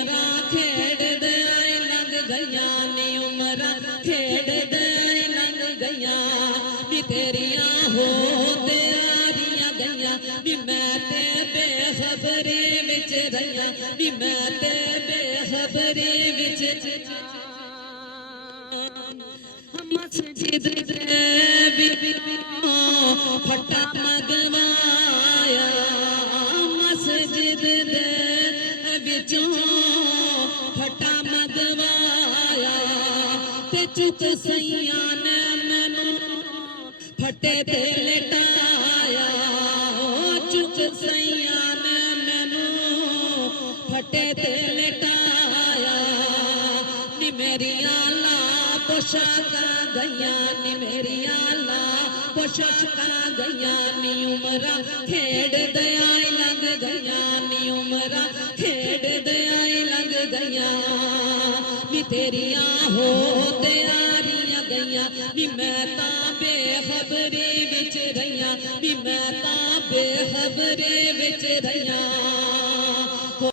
उमरां खेडदे लंघ गईयां नी उमरां खेडदे लंघ गईयां नी तेरियां हो तैयारियां गईयां नी मैं ते बेखबरी विच रहियां नी मैं ते बेखबरी विच मस्जिद दे विचों फटा मंगवाया मस्जिद दे विचों फटा मंगवाया ते चुक सैयां ने मैनू फटे ते लटाया चुक सैयां ने मैनू फटे ते लटाया नी मेरिया ला पोशाका गईयां नी मेरिया ला पोशाका गईयां नी उमरां खेडदे लंघ गईयां नी उमरां खेडदे लंघ गईयां नी तेरियां हो तैयारियां गईयां नी मैं तां बेखबरी विच रहियां नी मैं तां बेखबरी विच रहियां।